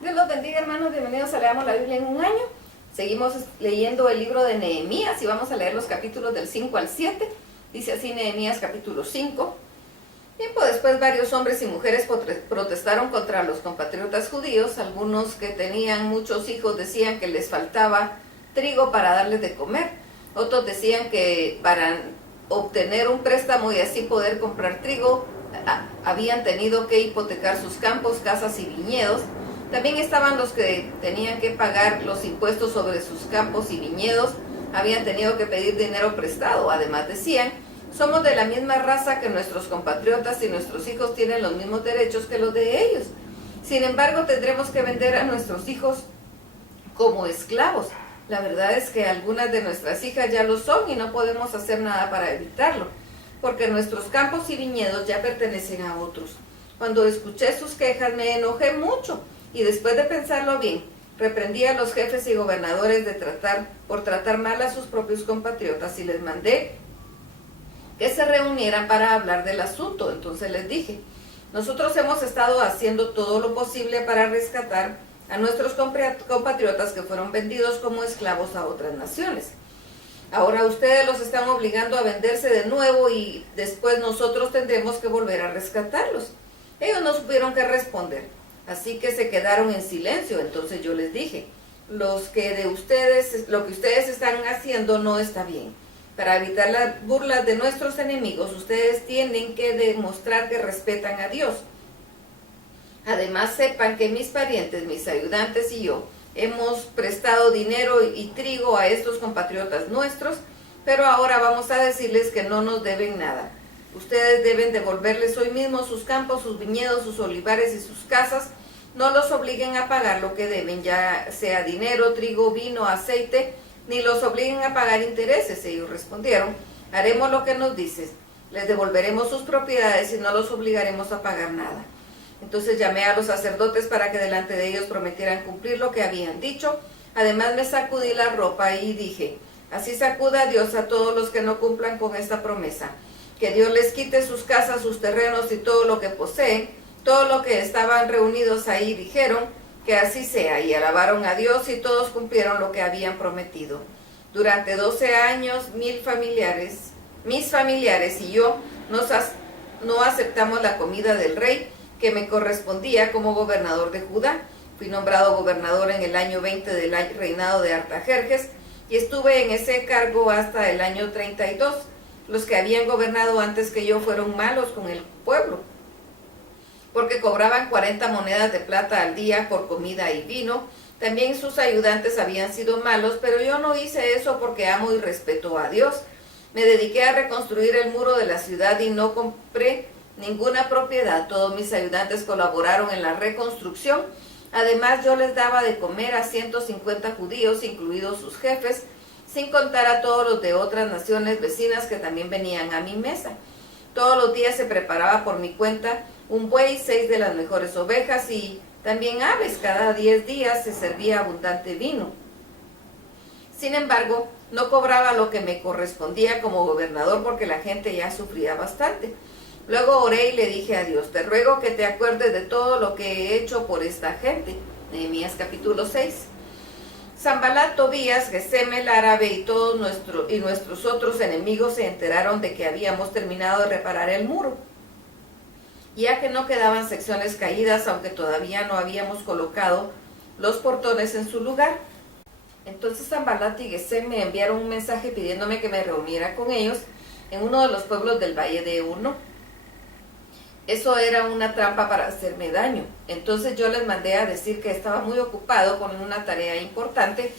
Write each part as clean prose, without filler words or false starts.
Dios los bendiga, hermanos, bienvenidos a Leamos la Biblia en un año. Seguimos leyendo el libro de Nehemías y vamos a leer los capítulos del 5 al 7. Dice así Nehemías capítulo 5. Tiempo después varios hombres y mujeres protestaron contra los compatriotas judíos. Algunos que tenían muchos hijos decían que les faltaba trigo para darles de comer. Otros decían que para obtener un préstamo y así poder comprar trigo habían tenido que hipotecar sus campos, casas y viñedos. También estaban los que tenían que pagar los impuestos sobre sus campos y viñedos, habían tenido que pedir dinero prestado. Además decían, somos de la misma raza que nuestros compatriotas y nuestros hijos tienen los mismos derechos que los de ellos. Sin embargo, tendremos que vender a nuestros hijos como esclavos. La verdad es que algunas de nuestras hijas ya lo son y no podemos hacer nada para evitarlo, porque nuestros campos y viñedos ya pertenecen a otros. Cuando escuché sus quejas me enojé mucho y después de pensarlo bien, reprendí a los jefes y gobernadores por tratar mal a sus propios compatriotas y les mandé que se reunieran para hablar del asunto. Entonces les dije, nosotros hemos estado haciendo todo lo posible para rescatar a nuestros compatriotas que fueron vendidos como esclavos a otras naciones. Ahora ustedes los están obligando a venderse de nuevo y después nosotros tendremos que volver a rescatarlos. Ellos no supieron qué responder, así que se quedaron en silencio. Entonces yo les dije, lo que ustedes están haciendo no está bien. Para evitar las burlas de nuestros enemigos, ustedes tienen que demostrar que respetan a Dios. Además, sepan que mis parientes, mis ayudantes y yo hemos prestado dinero y trigo a estos compatriotas nuestros, pero ahora vamos a decirles que no nos deben nada. Ustedes deben devolverles hoy mismo sus campos, sus viñedos, sus olivares y sus casas. No los obliguen a pagar lo que deben, ya sea dinero, trigo, vino, aceite, ni los obliguen a pagar intereses. Ellos respondieron, haremos lo que nos dices, les devolveremos sus propiedades y no los obligaremos a pagar nada. Entonces llamé a los sacerdotes para que delante de ellos prometieran cumplir lo que habían dicho. Además me sacudí la ropa y dije, así sacuda a Dios a todos los que no cumplan con esta promesa. Que Dios les quite sus casas, sus terrenos y todo lo que poseen. Todo lo que estaban reunidos ahí dijeron que así sea y alabaron a Dios y todos cumplieron lo que habían prometido. Durante 12 años mis familiares y yo no aceptamos la comida del rey que me correspondía como gobernador de Judá. Fui nombrado gobernador en el año 20 del reinado de Artajerjes y estuve en ese cargo hasta el año 32. Los que habían gobernado antes que yo fueron malos con el pueblo, porque cobraban 40 monedas de plata al día por comida y vino. También sus ayudantes habían sido malos, pero yo no hice eso porque amo y respeto a Dios. Me dediqué a reconstruir el muro de la ciudad y no compré ninguna propiedad. Todos mis ayudantes colaboraron en la reconstrucción. Además, yo les daba de comer a 150 judíos, incluidos sus jefes, sin contar a todos los de otras naciones vecinas que también venían a mi mesa. Todos los días se preparaba por mi cuenta un buey, 6 de las mejores ovejas y también aves. Cada 10 días se servía abundante vino. Sin embargo, no cobraba lo que me correspondía como gobernador porque la gente ya sufría bastante. Luego oré y le dije a Dios, te ruego que te acuerdes de todo lo que he hecho por esta gente. Nehemías capítulo 6. Sanbalat, Tobías, Gesem el árabe y nuestros otros enemigos se enteraron de que habíamos terminado de reparar el muro, ya que no quedaban secciones caídas, aunque todavía no habíamos colocado los portones en su lugar. Entonces Sanbalat y Gesem me enviaron un mensaje pidiéndome que me reuniera con ellos en uno de los pueblos del valle de Uno. Eso era una trampa para hacerme daño. Entonces yo les mandé a decir que estaba muy ocupado con una tarea importante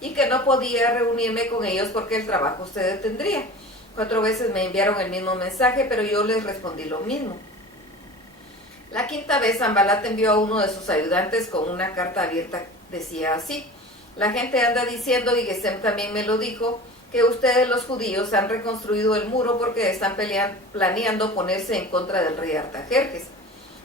y que no podía reunirme con ellos porque el trabajo se detendría. 4 veces me enviaron el mismo mensaje, pero yo les respondí lo mismo. La 5ª vez Sanbalat envió a uno de sus ayudantes con una carta abierta. Decía así, la gente anda diciendo, y Gesem también me lo dijo, que ustedes los judíos han reconstruido el muro porque están planeando ponerse en contra del rey Artajerjes.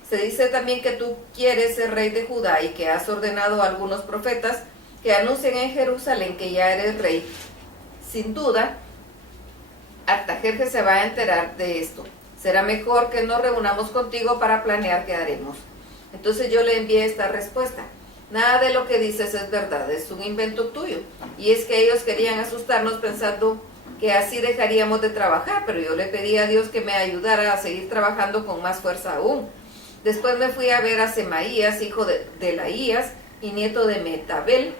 Se dice también que tú quieres ser rey de Judá y que has ordenado a algunos profetas que anuncien en Jerusalén que ya eres rey. Sin duda, Artajerjes se va a enterar de esto. Será mejor que nos reunamos contigo para planear qué haremos. Entonces yo le envié esta respuesta. Nada de lo que dices es verdad, es un invento tuyo. Y es que ellos querían asustarnos pensando que así dejaríamos de trabajar, pero yo le pedí a Dios que me ayudara a seguir trabajando con más fuerza aún. Después me fui a ver a Semaías, hijo de Delaías y nieto de Metabel,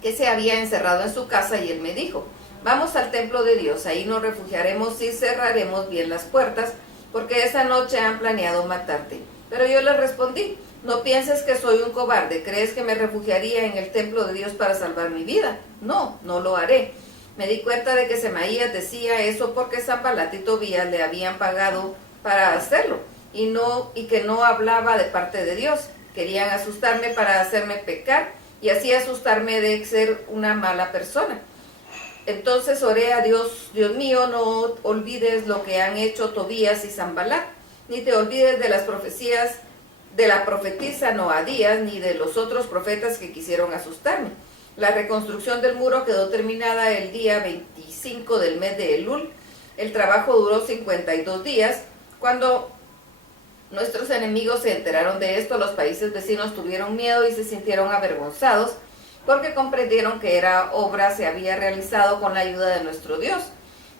que se había encerrado en su casa, y él me dijo: vamos al templo de Dios, ahí nos refugiaremos y cerraremos bien las puertas, porque esa noche han planeado matarte. Pero yo le respondí: no pienses que soy un cobarde. ¿Crees que me refugiaría en el templo de Dios para salvar mi vida? No, no lo haré. Me di cuenta de que Semaías decía eso porque Sanbalat y Tobías le habían pagado para hacerlo, y que no hablaba de parte de Dios. Querían asustarme para hacerme pecar y así asustarme de ser una mala persona. Entonces oré a Dios: Dios mío, no olvides lo que han hecho Tobías y Sanbalat, ni te olvides de las profecías de la profetisa Noadías, ni de los otros profetas que quisieron asustarme. La reconstrucción del muro quedó terminada el día 25 del mes de Elul. El trabajo duró 52 días. Cuando nuestros enemigos se enteraron de esto, los países vecinos tuvieron miedo y se sintieron avergonzados, porque comprendieron que la obra se había realizado con la ayuda de nuestro Dios.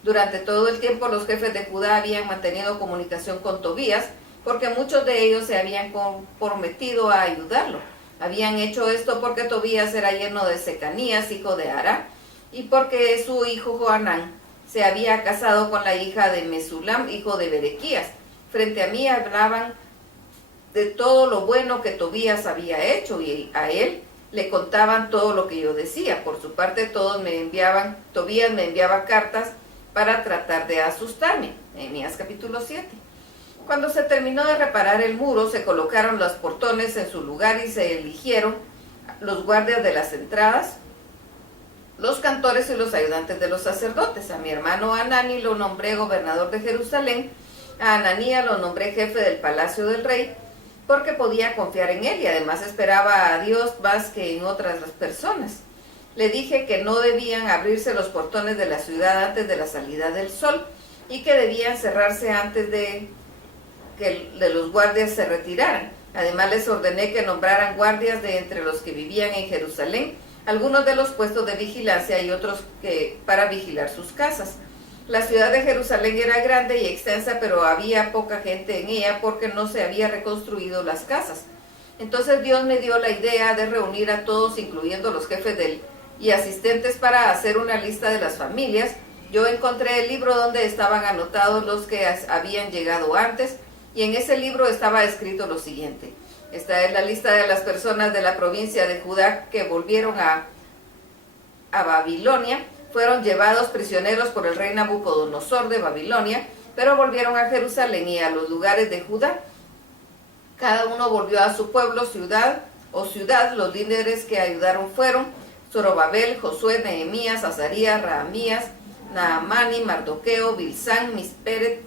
Durante todo el tiempo los jefes de Judá habían mantenido comunicación con Tobías, porque muchos de ellos se habían comprometido a ayudarlo. Habían hecho esto porque Tobías era yerno de Secanías, hijo de Ara, y porque su hijo Joanán se había casado con la hija de Mesulam, hijo de Berequías. Frente a mí hablaban de todo lo bueno que Tobías había hecho, y a él le contaban todo lo que yo decía. Por su parte, Tobías me enviaba cartas para tratar de asustarme. Nehemías capítulo 7. Cuando se terminó de reparar el muro, se colocaron los portones en su lugar y se eligieron los guardias de las entradas, los cantores y los ayudantes de los sacerdotes. A mi hermano Hanani lo nombré gobernador de Jerusalén, a Hananías lo nombré jefe del palacio del rey, porque podía confiar en él y además esperaba a Dios más que en otras personas. Le dije que no debían abrirse los portones de la ciudad antes de la salida del sol, y que debían cerrarse antes de que los guardias se retiraran. Además les ordené que nombraran guardias de entre los que vivían en Jerusalén, algunos de los puestos de vigilancia y otros para vigilar sus casas. La ciudad de Jerusalén era grande y extensa, pero había poca gente en ella porque no se había reconstruido las casas. Entonces Dios me dio la idea de reunir a todos, incluyendo los jefes y asistentes, para hacer una lista de las familias. Yo encontré el libro donde estaban anotados los que habían llegado antes, y en ese libro estaba escrito lo siguiente: esta es la lista de las personas de la provincia de Judá que volvieron a Babilonia. Fueron llevados prisioneros por el rey Nabucodonosor de Babilonia, pero volvieron a Jerusalén y a los lugares de Judá. Cada uno volvió a su pueblo, ciudad. Los líderes que ayudaron fueron Zorobabel, Josué, Nehemías, Azarías, Rahamías, Naamani, Mardoqueo, Bilsán, Misperet,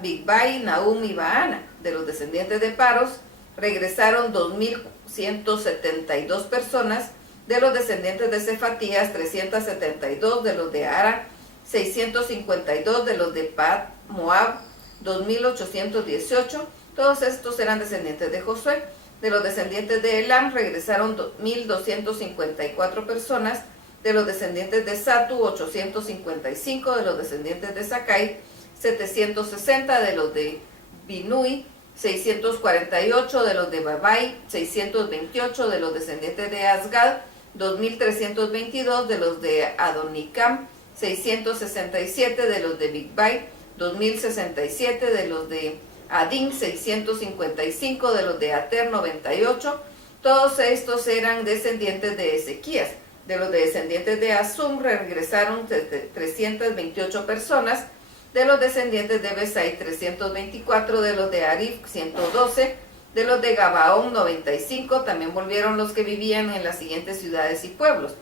Bigvai, Nahum y Baana. De los descendientes de Paros regresaron 2.172 personas. De los descendientes de Cefatías, 372. De los de Ara, 652. De los de Pat Moab, 2.818. Todos estos eran descendientes de Josué. De los descendientes de Elam regresaron 1.254 personas. De los descendientes de Satu, 855. De los descendientes de Sakai, 760. De los de Binui, 648. De los de Babai, 628. De los descendientes de Asgad, 2.322. De los de Adonicam, 667. De los de Bigvai, 2.067. De los de Adín, 655. De los de Ater, 98. Todos estos eran descendientes de Ezequías. De los descendientes de Asum regresaron 328 personas. De los descendientes de Besai, 324. De los de Arif, 112. De los de Gabaón, 95. También volvieron los que vivían en las siguientes ciudades y pueblos.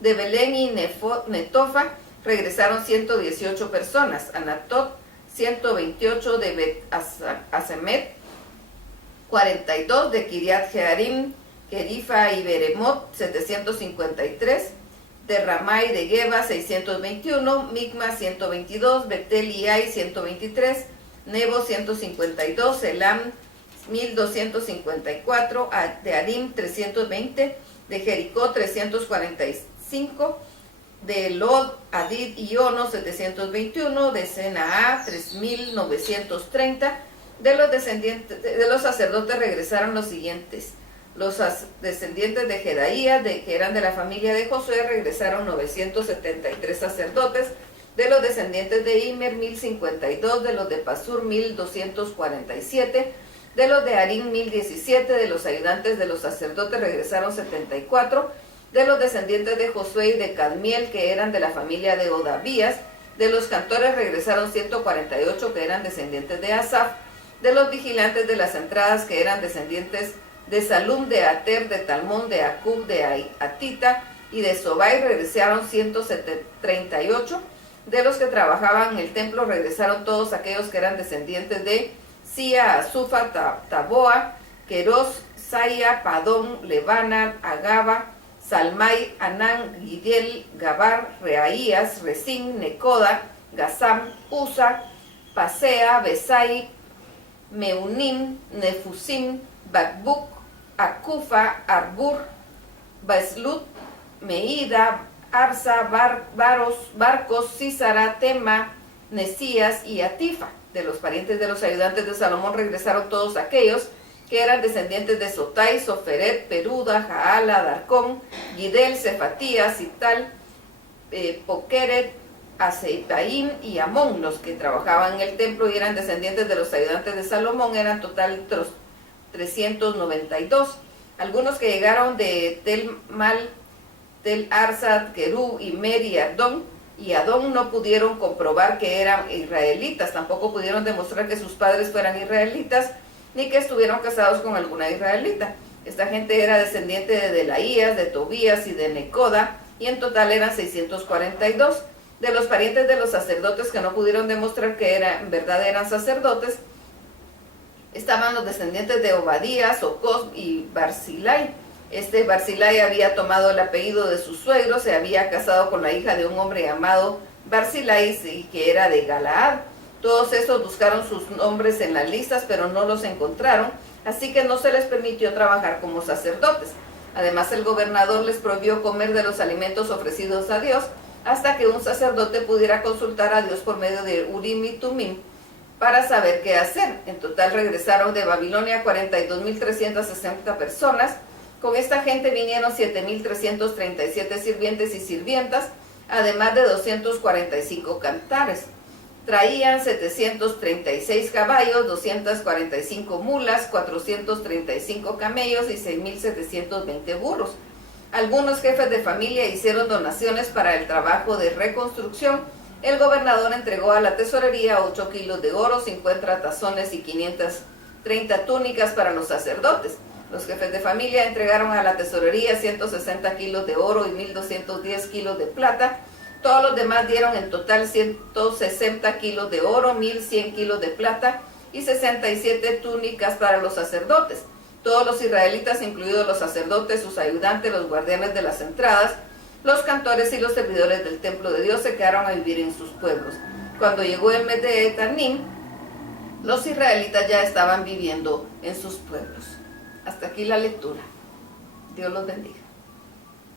De Belén y Netofa regresaron 118 personas. Anatot, 128. De Bet Asemet, 42. De Kiriat Jearim, Jerifa y Beremot, 753. De Ramá y de Geba, 621. Micma, 122. Betel y Ai, 123. Nebo, 152. Elam, 1254, de Arim 320, de Jericó 345, de Lod, Hadid y Ono 721, de Senaa 3930. De los descendientes de los sacerdotes regresaron los siguientes: los descendientes de Jedaía, que eran de la familia de Josué, regresaron 973 sacerdotes. De los descendientes de Imer, 1052, de los de Pasur, 1247, de los de Harim, 1017, de los ayudantes de los sacerdotes regresaron 74, de los descendientes de Josué y de Cadmiel, que eran de la familia de Odavías, de los cantores regresaron 148, que eran descendientes de Asaf, de los vigilantes de las entradas, que eran descendientes de Salum, de Ater, de Talmón, de Acub, de Atita y de Sobai, regresaron 138. De los que trabajaban en el templo regresaron todos aquellos que eran descendientes de Sia, Azufa, Taboa, Queros, Saya, Padón, Lebana, Agaba, Salmai, Anán, Gidiel, Gabar, Reaías, Resín, Necoda, Gazam, Usa, Pasea, Besai, Meunim, Nefusim, Bakbuk, Akufa, Arbur, Baslut, Meida, Arsa, Barcos, Císara, Tema, Nesías y Atifa. De los parientes de los ayudantes de Salomón regresaron todos aquellos que eran descendientes de Sotai, Soferet, Peruda, Jaala, Darcón, Gidel, Cefatías, Cital, Pokeret, Aseitaim y Amón. Los que trabajaban en el templo y eran descendientes de los ayudantes de Salomón eran total 392. Algunos que llegaron de Tel Arsat, Querub, Imer y Adón no pudieron comprobar que eran israelitas, tampoco pudieron demostrar que sus padres fueran israelitas, ni que estuvieron casados con alguna israelita. Esta gente era descendiente de Delaías, de Tobías y de Necoda, y en total eran 642. De los parientes de los sacerdotes que no pudieron demostrar que en verdad eran sacerdotes, estaban los descendientes de Obadías, Ocos y Barzilai. Barzilai había tomado el apellido de su suegro, se había casado con la hija de un hombre llamado Barzilai, y que era de Galaad. Todos estos buscaron sus nombres en las listas, pero no los encontraron, así que no se les permitió trabajar como sacerdotes. Además, el gobernador les prohibió comer de los alimentos ofrecidos a Dios, hasta que un sacerdote pudiera consultar a Dios por medio de Urim y Tumim para saber qué hacer. En total regresaron de Babilonia 42.360 personas. Con esta gente vinieron 7.337 sirvientes y sirvientas, además de 245 cantares. Traían 736 caballos, 245 mulas, 435 camellos y 6.720 burros. Algunos jefes de familia hicieron donaciones para el trabajo de reconstrucción. El gobernador entregó a la tesorería 8 kilos de oro, 50 tazones y 530 túnicas para los sacerdotes. Los jefes de familia entregaron a la tesorería 160 kilos de oro y 1.210 kilos de plata. Todos los demás dieron en total 160 kilos de oro, 1.100 kilos de plata y 67 túnicas para los sacerdotes. Todos los israelitas, incluidos los sacerdotes, sus ayudantes, los guardianes de las entradas, los cantores y los servidores del templo de Dios se quedaron a vivir en sus pueblos. Cuando llegó el mes de Etanim, los israelitas ya estaban viviendo en sus pueblos. Hasta aquí la lectura. Dios los bendiga.